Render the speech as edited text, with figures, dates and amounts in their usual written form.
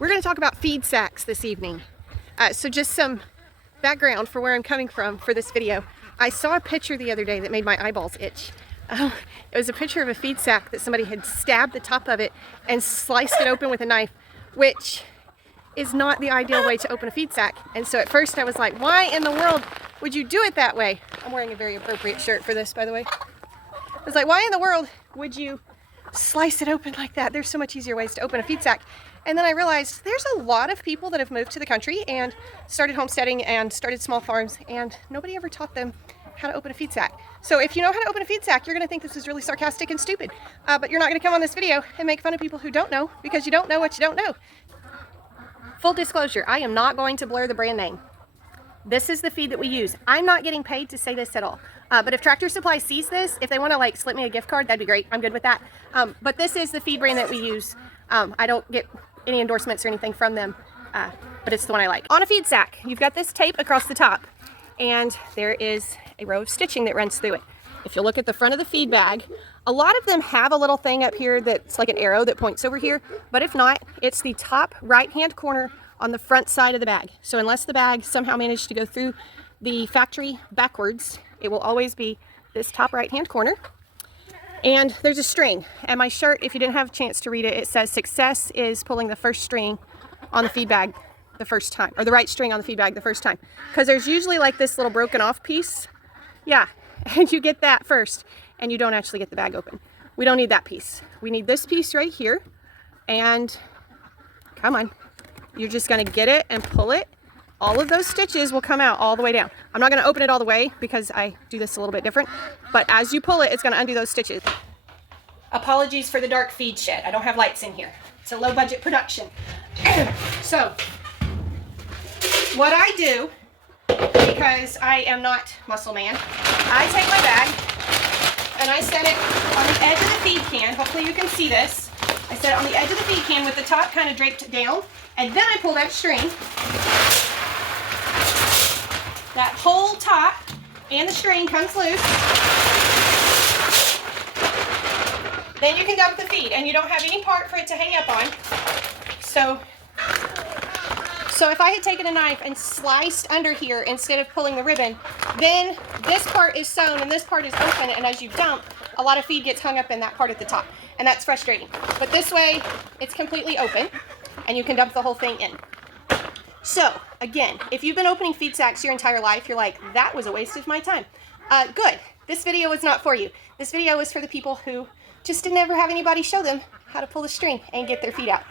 We're going to talk about feed sacks this evening. So just some background for where I'm coming from for this video. I saw a picture the other day that made my eyeballs itch. It was a picture of a feed sack that somebody had stabbed the top of it and sliced it open with a knife, which is not the ideal way to open a feed sack. And so at first I was like, why in the world would you do it that way? I'm wearing a very appropriate shirt for this, by the way. I was like, why in the world would you slice it open like that? There's so much easier ways to open a feed sack. And then I realized there's a lot of people that have moved to the country and started homesteading and started small farms, and nobody ever taught them how to open a feed sack. So if you know how to open a feed sack, you're going to think this is really sarcastic and stupid. But you're not going to come on this video and make fun of people who don't know, because you don't know what you don't know. Full disclosure, I am not going to blur the brand name. This is the feed that we use. I'm not getting paid to say this at all. But if Tractor Supply sees this, if they want to like slip me a gift card, that'd be great. I'm good with that. But this is the feed brand that we use. I don't get any endorsements or anything from them, but it's the one I like. On a feed sack, you've got this tape across the top, and there is a row of stitching that runs through it. If you look at the front of the feed bag, a lot of them have a little thing up here that's like an arrow that points over here, but if not, it's the top right-hand corner on the front side of the bag. So unless the bag somehow managed to go through the factory backwards, it will always be this top right-hand corner. And there's a string. And my shirt, if you didn't have a chance to read it, it says success is pulling the first string on the feed bag the first time, or the right string on the feed bag the first time. Because there's usually like this little broken off piece. Yeah, and you get that first, and you don't actually get the bag open. We don't need that piece. We need this piece right here. And come on, you're just gonna get it and pull it. All of those stitches will come out all the way down. I'm not gonna open it all the way because I do this a little bit different, but as you pull it, it's gonna undo those stitches. Apologies for the dark feed shed. I don't have lights in here. It's a low budget production. So, what I do, because I am not muscle man, I take my bag and I set it on the edge of the feed can. Hopefully you can see this. I set it on the edge of the feed can with the top kind of draped down, and then I pull that string. That whole top and the string comes loose. Then you can dump the feed, and you don't have any part for it to hang up on. So if I had taken a knife and sliced under here instead of pulling the ribbon, then this part is sewn and this part is open, and as you dump, a lot of feed gets hung up in that part at the top, and that's frustrating. But this way, it's completely open, and you can dump the whole thing in. So, again, if you've been opening feed sacks your entire life, you're like, that was a waste of my time. Good. This video is not for you. This video is for the people who just didn't ever have anybody show them how to pull the string and get their feed out.